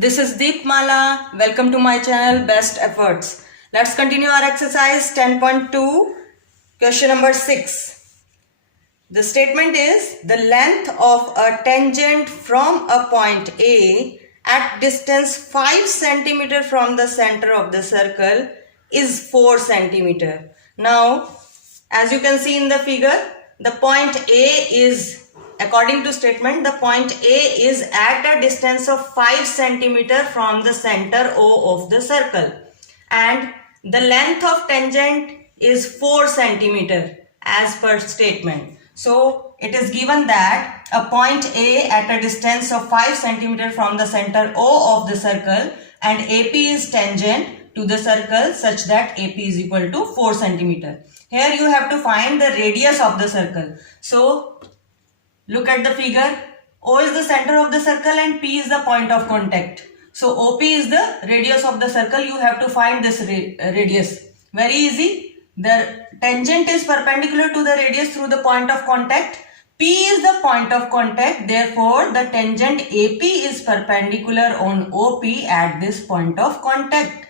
This is Deepmala. Welcome to my channel Best Efforts. Let's continue our exercise 10.2, question number 6. The statement is the length of a tangent from a point A at distance 5 cm from the center of the circle is 4 cm. Now, as you can see in the figure, the point A is, according to statement, the point A is at a distance of 5 cm from the center O of the circle, and the length of tangent is 4 cm as per statement. So it is given that a point A at a distance of 5 cm from the center O of the circle and AP is tangent to the circle such that AP is equal to 4 cm. Here you have to find the radius of the circle. So look at the figure. O is the center of the circle and P is the point of contact. So OP is the radius of the circle. You have to find this radius. Very easy. The tangent is perpendicular to the radius through the point of contact. P is the point of contact. Therefore, the tangent AP is perpendicular on OP at this point of contact.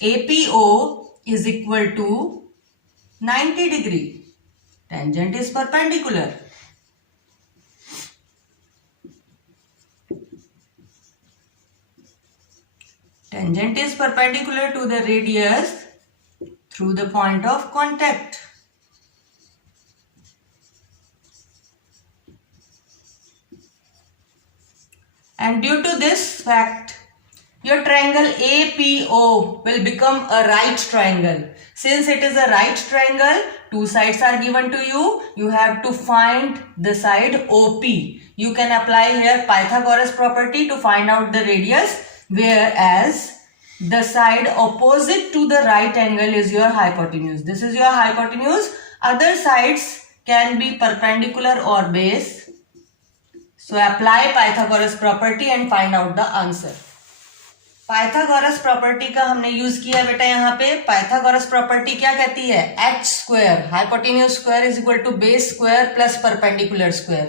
APO is equal to 90 degree. Tangent is perpendicular. Tangent is perpendicular to the radius through the point of contact. And due to this fact, your triangle APO will become a right triangle. Since it is a right triangle, two sides are given to you. You have to find the side OP. You can apply here Pythagoras property to find out the radius, whereas the side opposite to the right angle is your hypotenuse. This is your hypotenuse. Other sides can be perpendicular or base. So apply Pythagoras property and find out the answer. Pythagoras property का हमने use किया बेटा यहाँ पे. Pythagoras property क्या कहती है? H square hypotenuse square is equal to base square plus perpendicular square.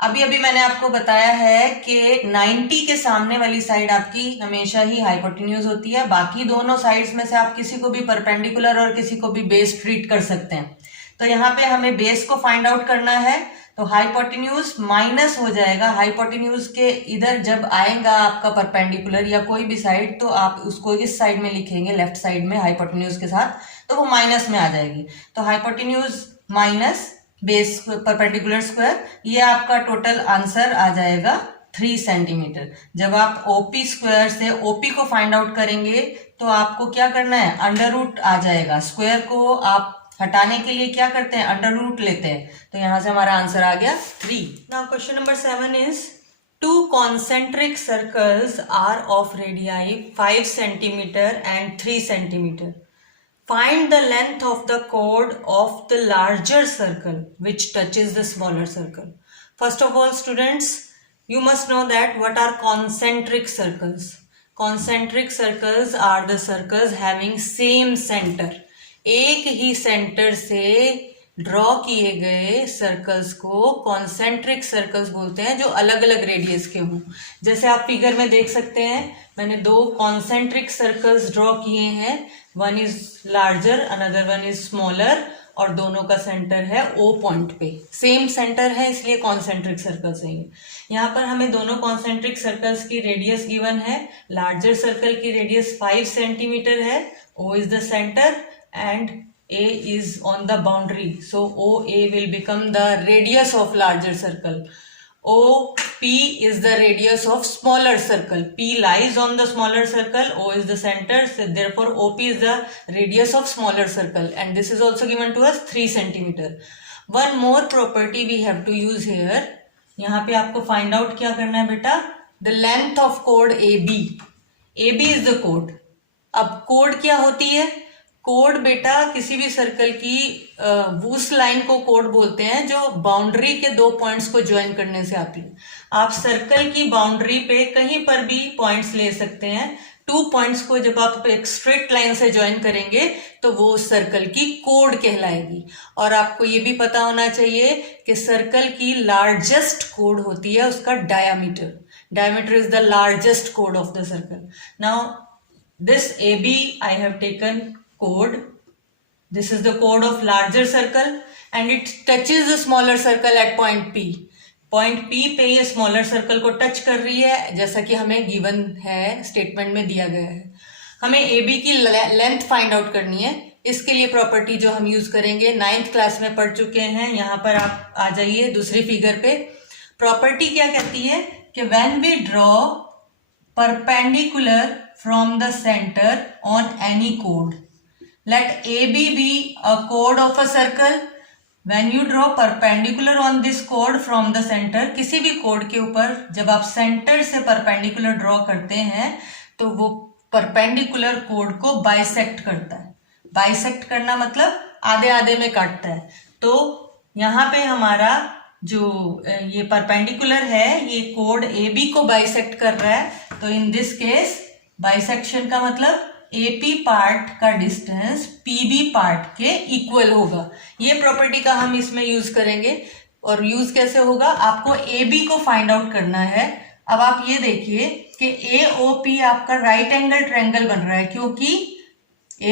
अभी मैंने आपको बताया है कि 90 के सामने वाली साइड आपकी हमेशा ही हाइपोटेन्यूज होती है. बाकी दोनों साइड्स में से आप किसी को भी परपेंडिकुलर और किसी को भी बेस ट्रीट कर सकते हैं. तो यहाँ पे हमें बेस को फाइंड आउट करना है. तो हाइपोटेन्यूज माइनस हो जाएगा. हाइपोटेन्यूज के इधर जब आएगा आपका परपेंडिकुलर या कोई भी साइड, तो आप उसको इस साइड में लिखेंगे, लेफ्ट साइड में हाइपोटेन्यूज के साथ, तो वो माइनस में आ जाएगी. तो hypotenuse minus base perpendicular square, ये आपका टोटल आंसर आ जाएगा 3 सेंटीमीटर. जब आप ओपी स्क्वायर से ओपी को फाइंड आउट करेंगे तो आपको क्या करना है? अंडर रूट आ जाएगा. स्क्वायर को आप हटाने के लिए क्या करते हैं? अंडर रूट लेते हैं. तो यहां से हमारा आंसर आ गया 3. Now question number 7 is two concentric circles are of radii 5 centimeter and 3 centimeter. Find the length of the chord of the larger circle which touches the smaller circle. First of all, students, you must know that what are concentric circles. Concentric circles are the circles having same center. एक ही centre से draw किए गए circles को concentric circles बोलते हैं, जो अलग अलग रेडियस के हों. जैसे आप फिगर में देख सकते हैं, मैंने 2 कॉन्सेंट्रिक सर्कल्स ड्रॉ किए हैं. One is larger, another one is smaller, और दोनों का सेंटर है ओ पॉइंट पे. सेम सेंटर है इसलिए कॉन्सेंट्रिक सर्कल्स हैं. यहाँ पर हमें दोनों कॉन्सेंट्रिक सर्कल्स की रेडियस गिवन है. लार्जर सर्कल की रेडियस 5 सेंटीमीटर है. O is the centre and A is on the boundary, so OA will become the radius of larger circle. OP is the radius of smaller circle. P lies on the smaller circle, O is the center, so therefore OP is the radius of smaller circle, and this is also given to us 3 centimeter. One more property we have to use here. यहाँ पे आपको find out क्या करना है बेटा? The length of chord AB. AB is the chord. अब chord क्या होती है? कोड बेटा किसी भी सर्कल की उस लाइन को कोड बोलते हैं जो बाउंड्री के 2 पॉइंट्स को ज्वाइन करने से आती है. आप सर्कल की बाउंड्री पे कहीं पर भी पॉइंट्स ले सकते हैं. 2 पॉइंट्स को जब आप एक स्ट्रेट लाइन से ज्वाइन करेंगे तो वो उस सर्कल की कोड कहलाएगी. और आपको ये भी पता होना चाहिए कि सर्कल की लार्जेस्ट कोड होती है उसका diameter. diameter is the largest chord of the circle. Now this AB I have taken chord. This is the chord of larger circle and it touches the smaller circle at point P. Point P पे ये smaller circle को touch कर रही है, जैसा कि हमें given है, स्टेटमेंट में दिया गया है. हमें AB की लेंथ फाइंड आउट करनी है. इसके लिए प्रॉपर्टी जो हम यूज करेंगे 9th क्लास में पढ़ चुके हैं. यहाँ पर आप आ जाइए दूसरी फिगर पे. प्रॉपर्टी क्या कहती है कि when we draw perpendicular from the centre on any कोड, let AB be a chord of a circle. When you draw perpendicular on this chord from the center, किसी भी कोड के ऊपर जब आप सेंटर से परपेंडिकुलर ड्रॉ करते हैं तो वो परपेंडिकुलर कोड को बाइसेक्ट करता है. बाइसेक्ट करना मतलब आधे आधे में काटता है. तो यहाँ पे हमारा जो ये परपेंडिकुलर है ये कोड AB को बाइसेक्ट कर रहा है. तो इन दिस केस बाइसेक्शन का मतलब AP पार्ट का डिस्टेंस PB पार्ट के इक्वल होगा. ये प्रॉपर्टी का हम इसमें यूज करेंगे. और यूज कैसे होगा, आपको AB को फाइंड आउट करना है. अब आप ये देखिए कि AOP आपका राइट एंगल ट्रायंगल बन रहा है क्योंकि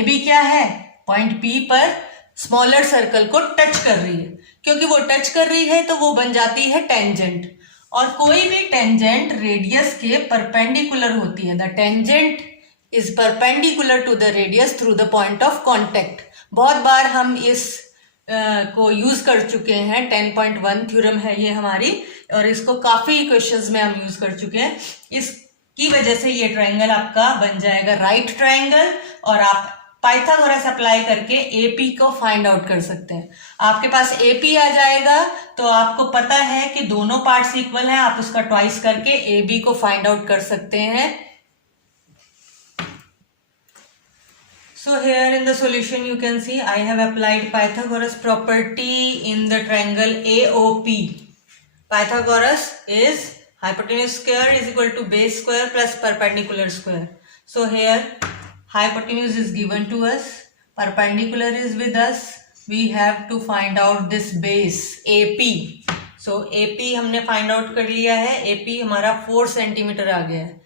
AB क्या है, पॉइंट P पर स्मॉलर सर्कल को टच कर रही है. क्योंकि वो टच कर रही है तो वो बन जाती है टेंजेंट. और कोई भी टेंजेंट रेडियस के परपेंडिकुलर होती है. The tangent is perpendicular to the radius through the point of contact. बहुत बार हम इस को यूज कर चुके हैं. 10.1 थ्योरम है ये हमारी और इसको काफी क्वेश्चंस में हम यूज कर चुके हैं. इसकी वजह से ये ट्रायंगल आपका बन जाएगा राइट ट्रायंगल और आप पाइथागोरस अप्लाई करके AP को फाइंड आउट कर सकते हैं. आपके पास AP आ जाएगा तो आपको पता है कि दोनों पार्ट्स इक्वल हैं. आप उसका ट्वाइस करके AB को फाइंड आउट कर सकते हैं. So here in the solution you can see I have applied Pythagoras property in the triangle AOP. Pythagoras is hypotenuse square is equal to base square plus perpendicular square. So here hypotenuse is given to us, perpendicular is with us. We have to find out this base AP. So AP हमने find out कर लिया है. AP हमारा 4 centimetre आ गया है.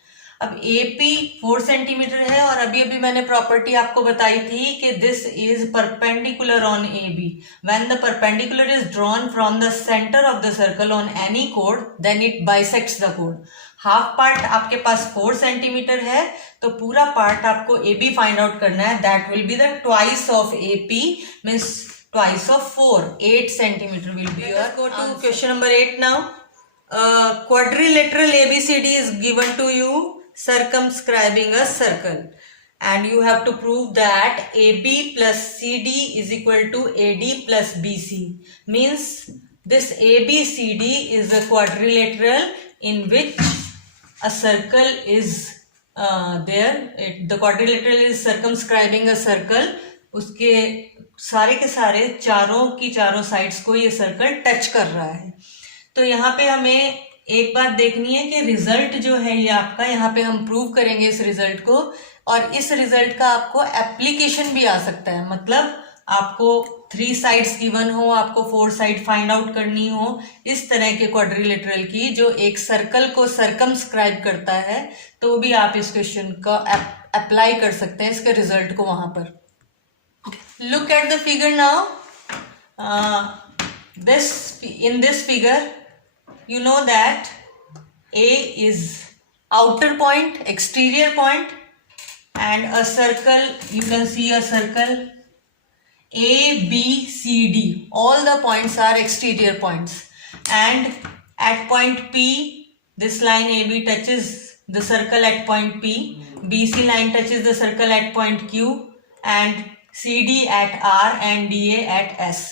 अब AP 4 centimetre है और अभी अभी मैंने प्रॉपर्टी आपको बताई थी कि this is perpendicular on AB. When the perpendicular is drawn from the centre of the circle on any code then it bisects the code. Half part आपके पास 4 सेंटीमीटर है तो पूरा पार्ट आपको AB फाइंड आउट करना है. That will be the twice of AP means twice of 4, 8 centimetre will be your. Go to question number 8 now. Quadrilateral ABCD is given to you circumscribing a circle and you have to prove that AB plus CD is equal to AD plus BC. Means this ABCD is a quadrilateral in which a circle is there. The quadrilateral is circumscribing a circle. उसके सारे के सारे चारों की चारों sides को ये circle touch कर रहा है. तो यहाँ पे हमें एक बात देखनी है कि रिजल्ट जो है ये आपका, यहाँ पे हम प्रूव करेंगे इस रिजल्ट को और इस रिजल्ट का आपको एप्लीकेशन भी आ सकता है. मतलब आपको 3 साइड्स गिवन हो, आपको 4 साइड फाइंड आउट करनी हो, इस तरह के क्वाड्रिलेटरल की जो एक सर्कल को सर्कमस्क्राइब करता है, तो भी आप इस क्वेश्चन का अप्लाई कर सकते हैं इसके रिजल्ट को वहां पर. Look at the figure now. In this figure you know that A is outer point, exterior point, and a circle, you can see a circle A, B, C, D. All the points are exterior points. And at point P, this line AB touches the circle at point P. BC line touches the circle at point Q. And CD at R and DA at S.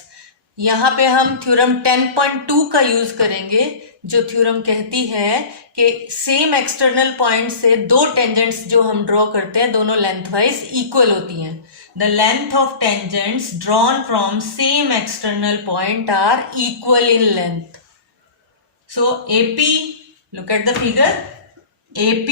यहाँ पे हम theorem 10.2 का use करेंगे जो theorem कहती है कि same external point से दो टेंजेंट्स जो हम ड्रॉ करते हैं दोनों लेंथ वाइज इक्वल होती हैं. The length of tangents drawn from same external point are equal in length. So AP, look at the figure, AP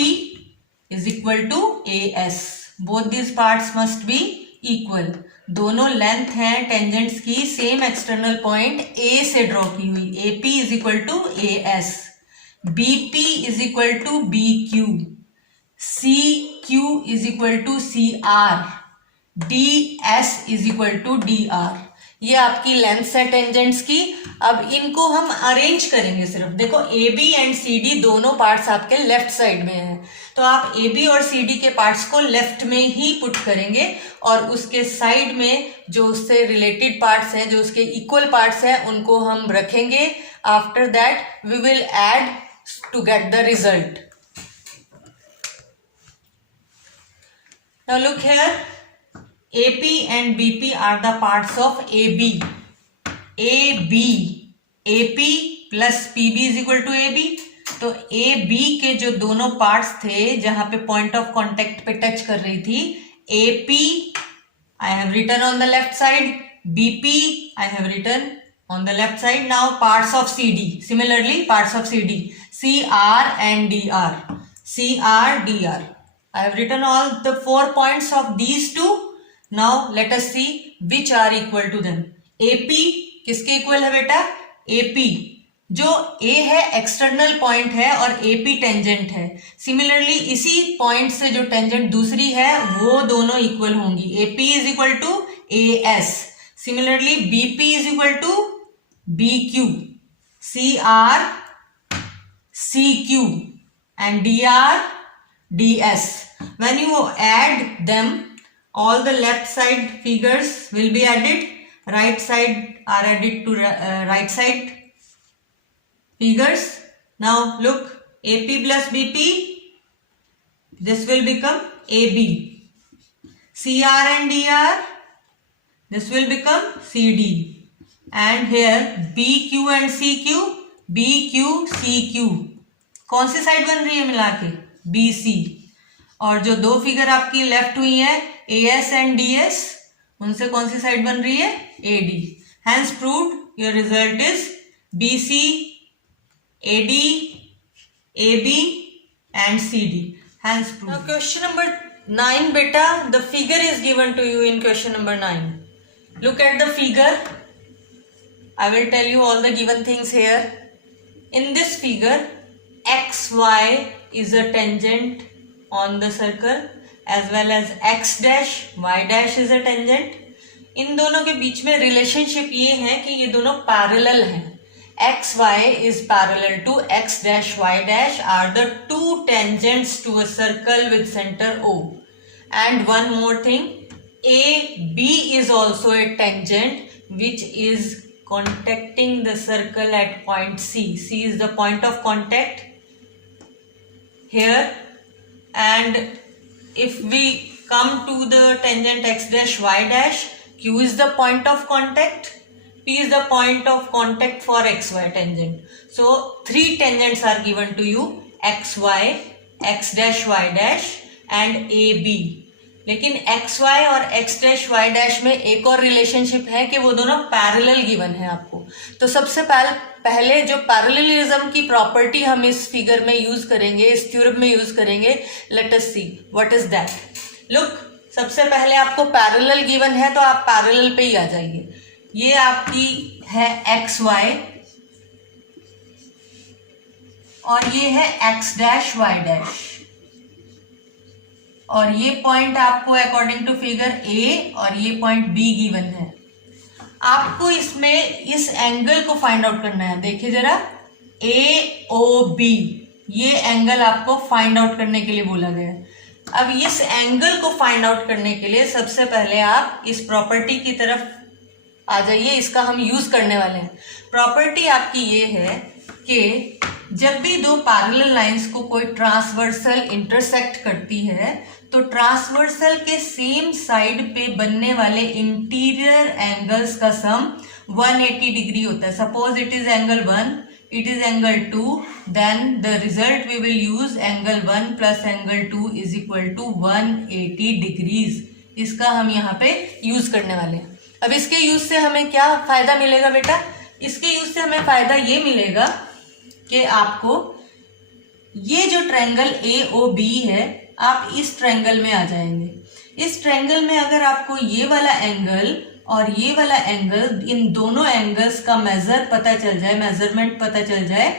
is equal to AS. Both these parts must be equal. दोनों length हैं tangents की same external point A से ड्रॉ की हुई. AP is equal to AS. BP is equal to BQ, CQ is equal to CR, DS is equal to DR। ये आपकी length है टेंजेंट्स की। अब इनको हम अरेंज करेंगे सिर्फ। देखो AB एंड CD दोनों पार्ट्स आपके लेफ्ट साइड में हैं, तो आप AB और CD के पार्ट्स को लेफ्ट में ही पुट करेंगे और उसके साइड में जो उससे रिलेटेड पार्ट्स हैं, जो उसके इक्वल पार्ट्स हैं, उनको हम रखेंगे। After that we will add to get the result. Now look here, AP and BP are the parts of AB. AP plus PB is equal to AB. तो AB के जो दोनों पार्ट्स थे जहां पे पॉइंट ऑफ कांटेक्ट पे touch कर रही थी, AP I have written on the left side, BP I have written on the left side. Now parts of CD, similarly parts of CD, CR and DR, CR, DR. I have written all the 4 points of these two. Now let us see which are equal to them. AP किसके equal है बेटा? AP जो A है external point है और AP tangent है। Similarly इसी point से जो टेंजेंट दूसरी है वो दोनों इक्वल होंगी। AP is equal to AS, similarly BP is equal to BQ, CR CQ and DR DS. When you add them, all the left side figures will be added, right side are added to right side figures. Now look, AP plus BP, this will become AB. CR and DR, this will become CD. And here BQ and CQ, BQ CQ, कौन सी side बन रही है मिला के? BC. और जो दो figure आपकी लेफ्ट हुई है AS एंड DS, उनसे कौन सी साइड बन रही है? AD. Hence proved your result is BC, AD, AB and CD. Hence proved. Now question number 9 beta, the figure is given to you in question number 9. Look at the figure. I will tell you all the given things here. In this figure, XY is a tangent on the circle as well as X dash, Y dash is a tangent. इन दोनों के बीच में relationship ये है कि ये दोनों parallel हैं। XY is parallel to X dash, Y dash are the two tangents to a circle with center O. And one more thing, AB is also a tangent which is contacting the circle at point C. C is the point of contact here. And if we come to the tangent X dash, Y dash, Q is the point of contact, P is the point of contact for XY tangent. So 3 tangents are given to you, XY, X dash, Y dash and AB. लेकिन XY और X dash, Y dash में एक और relationship है कि वो दोनों parallel given है आपको। तो सबसे पहले जो पैरेललिज्म की प्रॉपर्टी हम इस फिगर में यूज करेंगे, इस थ्योरम में यूज करेंगे, let us see what is that. Look, सबसे पहले आपको पैरेलल गिवन है तो आप पैरेलल पे ही आ जाइए। ये आपकी है XY और ये है X dash, Y dash और ये पॉइंट आपको अकॉर्डिंग टू फिगर A और ये पॉइंट B गिवन है। आपको इसमें इस एंगल को फाइंड आउट करना है। देखिए जरा, AOB, ये एंगल आपको फाइंड आउट करने के लिए बोला गया है। अब इस एंगल को फाइंड आउट करने के लिए सबसे पहले आप इस प्रॉपर्टी की तरफ आ जाइए, इसका हम यूज करने वाले हैं। प्रॉपर्टी आपकी ये है कि जब भी दो पैरेलल लाइंस को कोई ट्रांसवर्सल इंटरसेक्ट करती है तो ट्रांसवर्सल के सेम साइड पे बनने वाले इंटीरियर एंगल्स का सम 180 डिग्री होता है। Suppose it is angle 1, it is angle 2, then the result we will use angle 1 plus angle 2 is equal to 180 degrees. इसका हम यहाँ पे यूज करने वाले हैं। अब इसके यूज से हमें क्या फायदा मिलेगा बेटा? इसके यूज से हमें फायदा ये मिलेगा कि आपको ये जो ट्रायंगल AOB है, आप इस ट्रायंगल में आ जाएंगे। इस ट्रायंगल में अगर आपको ये वाला एंगल और ये वाला एंगल, इन दोनों एंगल्स का मेजरमेंट पता चल जाए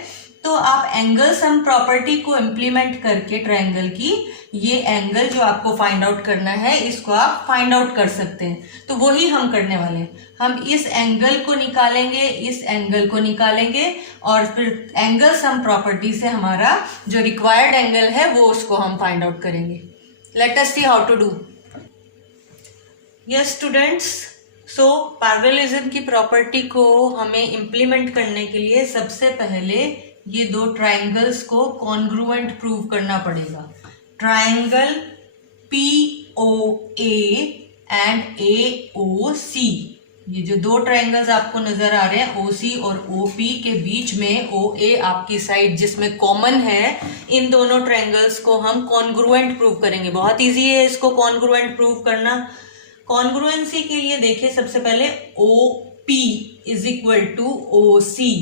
तो आप एंगल सम प्रॉपर्टी को इम्प्लीमेंट करके ट्रायंगल की ये एंगल जो आपको फाइंड आउट करना है इसको आप फाइंड आउट कर सकते हैं। तो वही हम करने वाले हैं, हम इस एंगल को निकालेंगे, इस एंगल को निकालेंगे और फिर एंगल सम प्रॉपर्टी से हमारा जो रिक्वायर्ड एंगल है वो उसको हम फाइंड आउट करेंगे। Let us see how to do. Yes students, so parallelism की प्रॉपर्टी को हमें इम्प्लीमेंट करने के लिए सबसे पहले ये दो ट्रायंगल्स को कॉन्ग्रुएंट प्रूव करना पड़ेगा। ट्रायंगल POA एंड AOC, ये जो दो ट्रायंगल्स आपको नजर आ रहे हैं OC और OP के बीच में OA आपकी साइड जिसमें कॉमन है, इन दोनों ट्रायंगल्स को हम कॉन्ग्रुएंट प्रूव करेंगे। बहुत इजी है इसको कॉन्ग्रुएंट प्रूव करना। कॉन्ग्रुएंसी के लिए देखिए सबसे पहले OP is equal to OC।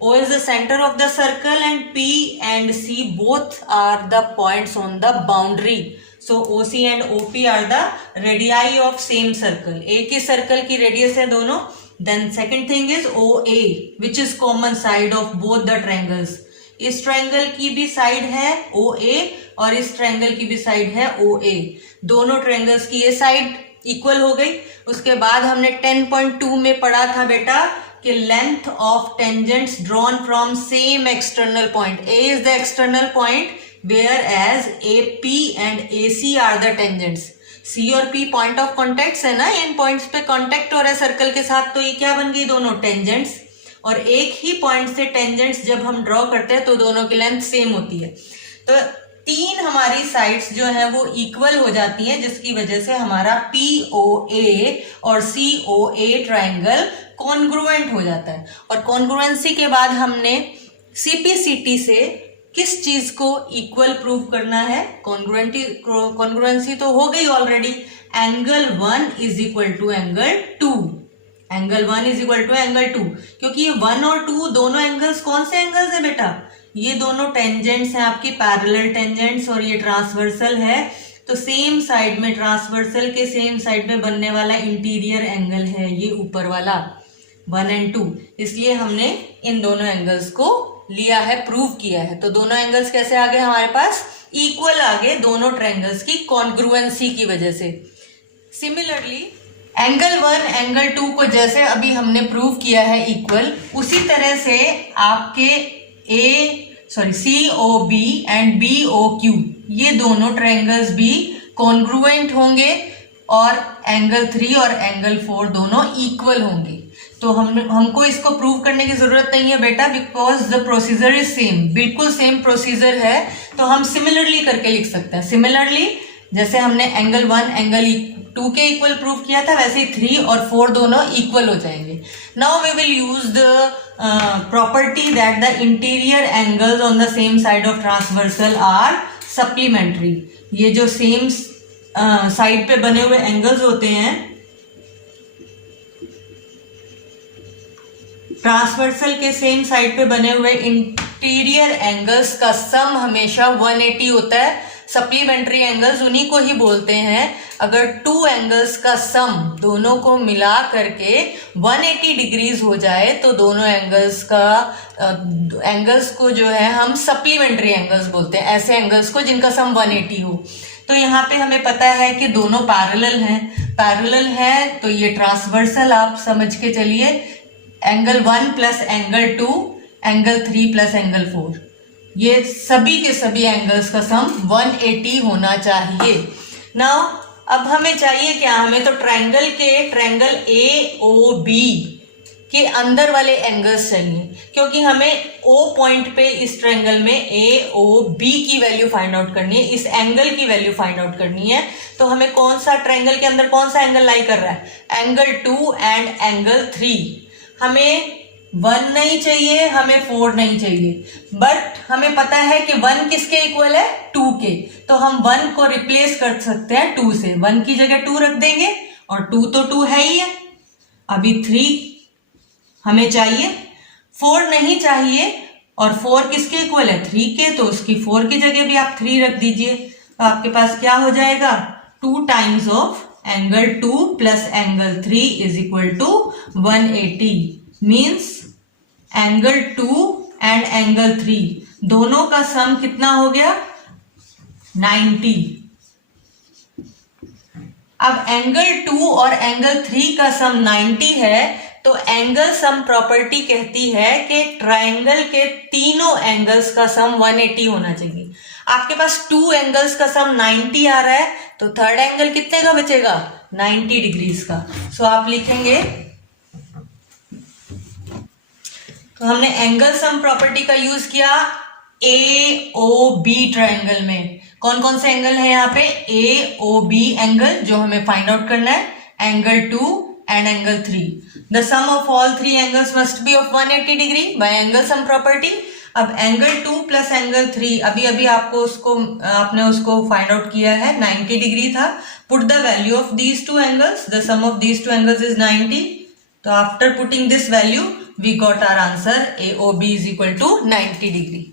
O is the center of the circle and P and C both are the points on the boundary. So OC and OP are the radii of same circle. एक ही circle की radius है दोनों। Then second thing is OA which is common side of both the triangles. इस triangle की भी side है OA और इस ट्रायंगल की भी साइड है OA। दोनों ट्रायंगल्स की ये साइड इक्वल हो गई। उसके बाद हमने 10.2 में पढ़ा था बेटा कि length of tangents drawn from same external point, A is the external point whereas AP and AC are the tangents. C और P पॉइंट ऑफ कॉन्टेक्ट है ना, इन पॉइंट्स पे कॉन्टेक्ट हो रहा है सर्कल के साथ, तो ये क्या बन गई दोनों टेंजेंट्स। और एक ही पॉइंट से टेंजेंट्स जब हम ड्रॉ करते हैं तो दोनों की लेंथ सेम होती है। तो तीन हमारी साइड्स जो है वो इक्वल हो जाती हैं, जिसकी वजह से हमारा POA और COA ट्रायंगल कॉन्ग्रुएंट हो जाता है। और कॉन्ग्रुएंसी के बाद हमने CPCT से किस चीज को इक्वल प्रूव करना है। कॉन्ग्रुएंसी तो हो गई already, angle 1 is equal to angle 2। Angle 1 is equal to angle 2, क्योंकि ये 1 और 2 दोनों एंगल्स कौन से एंगल्स है बेटा, ये दोनों टेंजेंट्स हैं आपकी पैरेलल टेंजेंट्स, और ये ट्रांसवर्सल है। तो सेम साइड में, ट्रांसवर्सल के सेम साइड में बनने वाला इंटीरियर एंगल है ये ऊपर वाला 1 and 2, इसलिए हमने इन दोनों एंगल्स को लिया है, प्रूव किया है। तो दोनों एंगल्स कैसे आ गए हमारे पास, इक्वल आ गए दोनों ट्रायंगल्स की कॉन्ग्रुएंसी की वजह से। सिमिलरली एंगल 1 एंगल 2 को जैसे अभी हमने प्रूव किया है इक्वल, उसी तरह से आपके COB एंड BOQ ये दोनों ट्रायंगल्स भी कॉन्ग्रुएंट होंगे और एंगल 3 और एंगल 4 दोनों इक्वल होंगे। तो हमको इसको प्रूव करने की जरूरत नहीं है बेटा, because the procedure is same, बिल्कुल सेम प्रोसीजर है। तो हम सिमिलरली करके लिख सकते हैं। सिमिलरली जैसे हमने एंगल 1 एंगल 2 के इक्वल प्रूव किया था, वैसे ही 3 और 4 दोनों इक्वल हो जाएंगे। Now we will use the property that the interior angles on the same side of transversal are supplementary. ये जो सेम साइड पे बने हुए एंगल्स होते हैं ट्रांसवर्सल के सेम साइड पे बने हुए इंटीरियर एंगल्स का सम हमेशा 180 होता है। सप्लीमेंट्री एंगल्स उन्हीं को ही बोलते हैं। अगर 2 एंगल्स का सम दोनों को मिला करके 180 डिग्रीज हो जाए तो दोनों एंगल्स को जो है हम सप्लीमेंट्री एंगल्स बोलते हैं, ऐसे एंगल्स को जिनका सम 180 हो। तो यहाँ पे हमें पता है कि दोनों पैरेलल हैं, तो ये ट्रांसवर्सल आप समझ के चलिए, angle 1 plus angle 2 angle 3 plus angle 4, ये सभी के सभी एंगल्स का सम 180 होना चाहिए। नाउ अब हमें चाहिए क्या, हमें तो ट्रायंगल AOB के अंदर वाले एंगल्स चाहिए, क्योंकि हमें O पॉइंट पे इस ट्रायंगल में AOB की वैल्यू फाइंड आउट करनी है, इस एंगल की वैल्यू फाइंड आउट करनी है। तो हमें कौन सा ट्रायंगल के अंदर कौन सा एंगल लाई कर रहा है, एंगल 2 एंड एंगल 3। हमें 1 नहीं चाहिए, हमें 4 नहीं चाहिए, बट हमें पता है कि 1 किसके इक्वल है, 2 के। तो हम 1 को रिप्लेस कर सकते हैं 2 से, 1 की जगह 2 रख देंगे और 2 तो 2 है ही है। अभी 3 हमें चाहिए, 4 नहीं चाहिए, और 4 किसके इक्वल है, 3 के, तो उसकी 4 की जगह भी आप 3 रख दीजिए। तो आपके पास क्या हो जाएगा, 2 times of angle 2 plus angle 3 is equal to 180, means angle 2 and angle 3, दोनों का सम कितना हो गया 90। अब एंगल 2 और एंगल 3 का सम 90 है, तो एंगल सम प्रॉपर्टी कहती है कि ट्रायंगल के तीनों एंगल्स का सम 180 होना चाहिए। आपके पास 2 एंगल्स का सम 90 आ रहा है, तो थर्ड एंगल कितने का बचेगा 90 डिग्रीज का। सो आप लिखेंगे, तो हमने एंगल सम प्रॉपर्टी का यूज किया AOB ट्रायंगल में। कौन कौन से एंगल है यहाँ पे AOB एंगल जो हमें फाइंड आउट करना है, angle 2 and angle 3। The sum of all 3 angles must be of 180 degree by angle sum property. अब एंगल 2 प्लस एंगल 3 अभी अभी आपने उसको फाइंड आउट किया है 90 डिग्री था। Put the value of these two angles, the sum of these two angles is 90। तो after putting this value we got our answer AOB is equal to 90 degree.